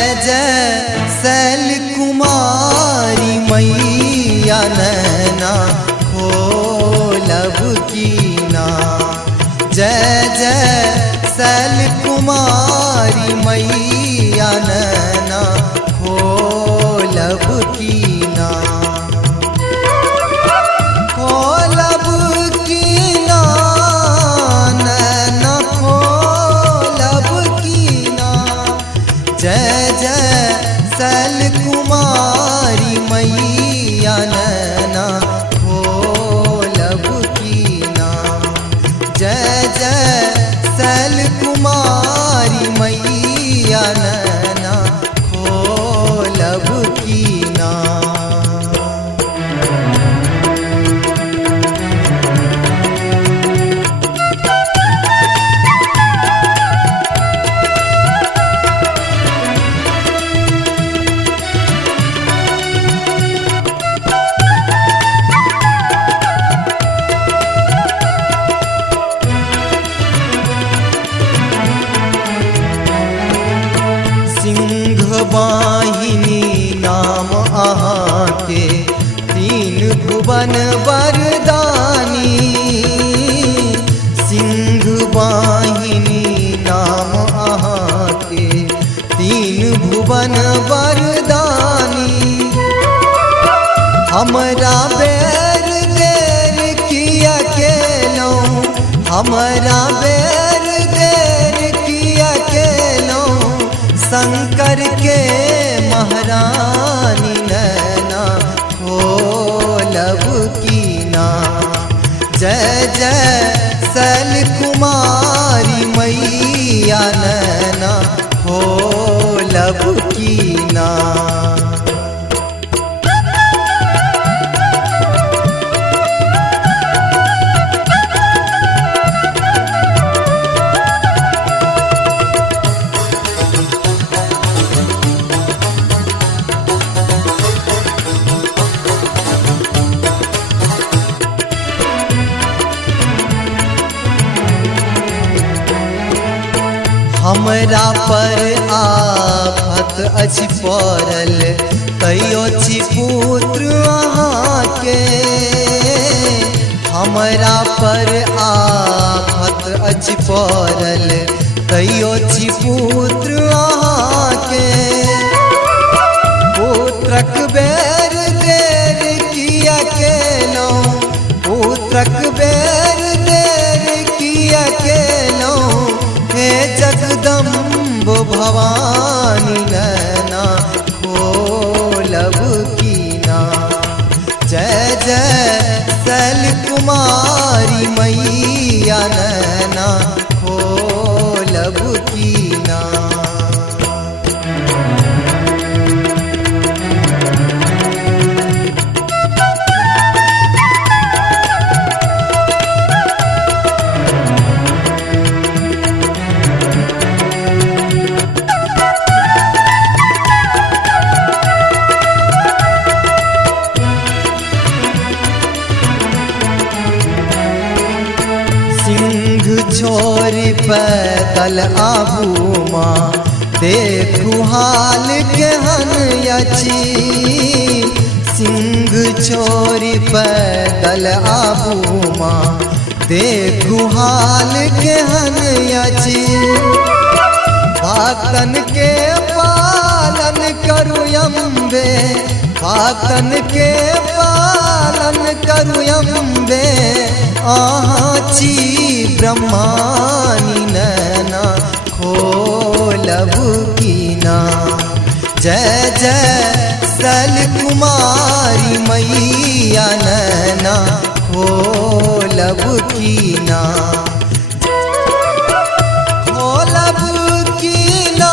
जय जय शैल कुमारी मैया नैना खोलब कीना। जय जय शैल कुमारी मैया नैना खोलब कीना। खोलब कीना नैना खोलब कीना। जय जय शैल कुमारी मैया नैना खोलब कीना। जय जय शैल कुमारी मैया नैना खोलब कीना। सिंहवाहिनी नाम अहाँके तीन भुवन वरदानी। सिंहवाहिनी नाम अहाँके तीन भुवन वरदानी। हमरा बेर देर किया केलौं, हमरा बेर देर किया केलौं। शंकर के महारानी नैना खोलब कीना। जय जय शैल कुमारी मैया नैना खोलब कीना। हमरा पर आफत अछि पड़ल, तैयो छी पुत्र अहाँके। हमरा पर आफत अछि पड़ल, तैयो छी पुत्र अहाँके। पुत्रक बेर देर किया केलौं, पुत्रक बेर देर किया केलौं। हे जगदम्ब भवानी नैना खोलब कीना। जय जय शैल कुमारी मैया नैना खोलब कीना। सिंह छोरी पैदल आबू माँ, देखू हाल केहन अछि। सिंह छोरी पैदल आबू माँ, देखू हाल केहन अछि। भक्तन के पालन करू अम्बे, भक्तन के पालन करू अम्बे। अहाँ छी ब्रह्मानी नैना खोलब कीना। जय जय शैल कुमारी मैया नैना खोलब कीना। खोलब कीना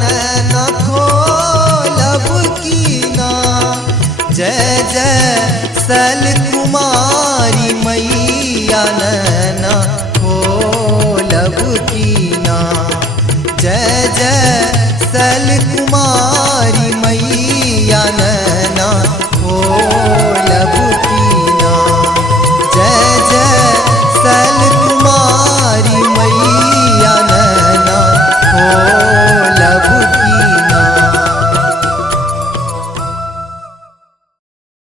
नैना खोलब कीना। जय जय शैल